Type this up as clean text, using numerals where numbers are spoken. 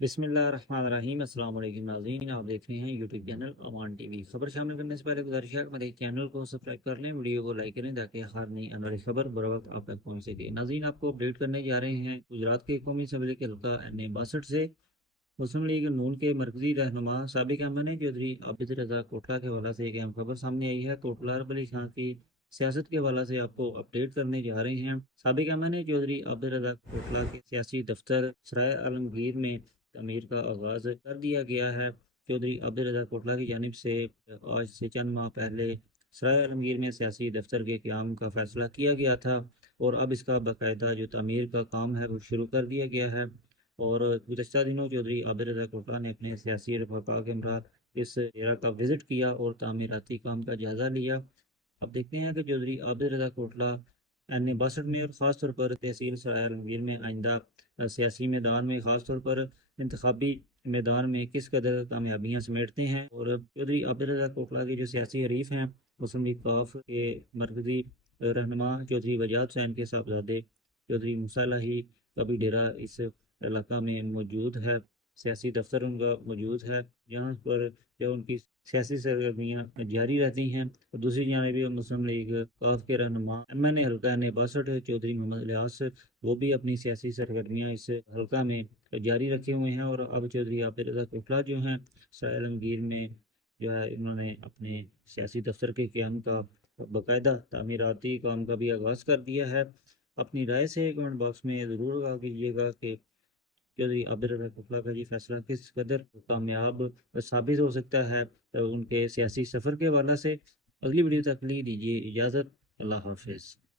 بسم اللہ الرحمن الرحیم۔ السلام علیکم ناظرین، آپ دیکھ رہے ہیں یوٹیوب چینل امان ٹی وی۔ خبر شامل کرنے سے پہلے گزارش ہے کہ ہمارے چینل کو سبسکرائب کر لیں، ویڈیو کو لائک کریں تاکہ ہر نئی آنے والی خبر بر وقت آپ تک پہنچ سکے۔ ناظرین، آپ کو اپڈیٹ کرنے جا رہے ہیں گجرات کے قومی اسمبلی کے حلقہ این62 سے مسلم لیگ نون کے مرکزی رہنما سابق ایم این اے چودھری عابد رضا کوٹلہ کے حوالے سے ایک اہم خبر سامنے آئی ہے۔ کوٹلہ عرب علی شاہ کی سیاست کے حوالے سے آپ کو اپڈیٹ کرنے جا رہے ہیں۔ سابق ایم این اے چودھری عابد رضا کوٹلہ کے سیاسی دفتر سرائے عالمگیر میں تعمیر کا آغاز کر دیا گیا ہے۔ چودھری عابد رضا کوٹلہ کی جانب سے آج سے چند ماہ پہلے سرائے عالمگیر میں سیاسی دفتر کے قیام کا فیصلہ کیا گیا تھا اور اب اس کا باقاعدہ جو تعمیر کا کام ہے وہ شروع کر دیا گیا ہے۔ اور گزشتہ دنوں چودھری عابد رضا کوٹلہ نے اپنے سیاسی رفقا کے ہمراہ اس ڈیرہ کا وزٹ کیا اور تعمیراتی کام کا جائزہ لیا۔ اب دیکھتے ہیں کہ چودھری عابد رضا کوٹلہ این62 میں اور خاص طور پر تحصیل سرائے عالمگیر میں آئندہ سیاسی میدان میں، خاص طور پر انتخابی میدان میں کس قدر کامیابیاں سمیٹتے ہیں۔ اور چودھری عابد رضا کوٹلہ کے جو سیاسی حریف ہیں مسلم لیگ کاف کے مرکزی رہنما چودھری وجاہت حسین کے صاحبزادے چودھری موسیٰ الہی کا بھی ڈیرہ اس علاقہ میں موجود ہے، سیاسی دفتر ان کا موجود ہے، جہاں پر جو ان کی سیاسی سرگرمیاں جاری رہتی ہیں۔ اور دوسری جانب مسلم لیگ کاف کے رہنما ایم این اے حلقہ این62 چودھری محمد الیاس، وہ بھی اپنی سیاسی سرگرمیاں اس حلقہ میں جاری رکھے ہوئے ہیں۔ اور اب چودھری عابد رضا کوٹلہ جو ہیں سرائے عالمگیر میں جو ہے انہوں نے اپنے سیاسی دفتر کے قیام کا باقاعدہ تعمیراتی کام کا بھی آغاز کر دیا ہے۔ اپنی رائے سے کمنٹ باکس میں ضرور آگاہ کیجیے گا کہ چودھری عابد رضا کوٹلہ کا یہ فیصلہ کس قدر کامیاب ثابت ہو سکتا ہے ان کے سیاسی سفر کے حوالے سے۔ اگلی ویڈیو تک لی دیجیے اجازت، اللہ حافظ۔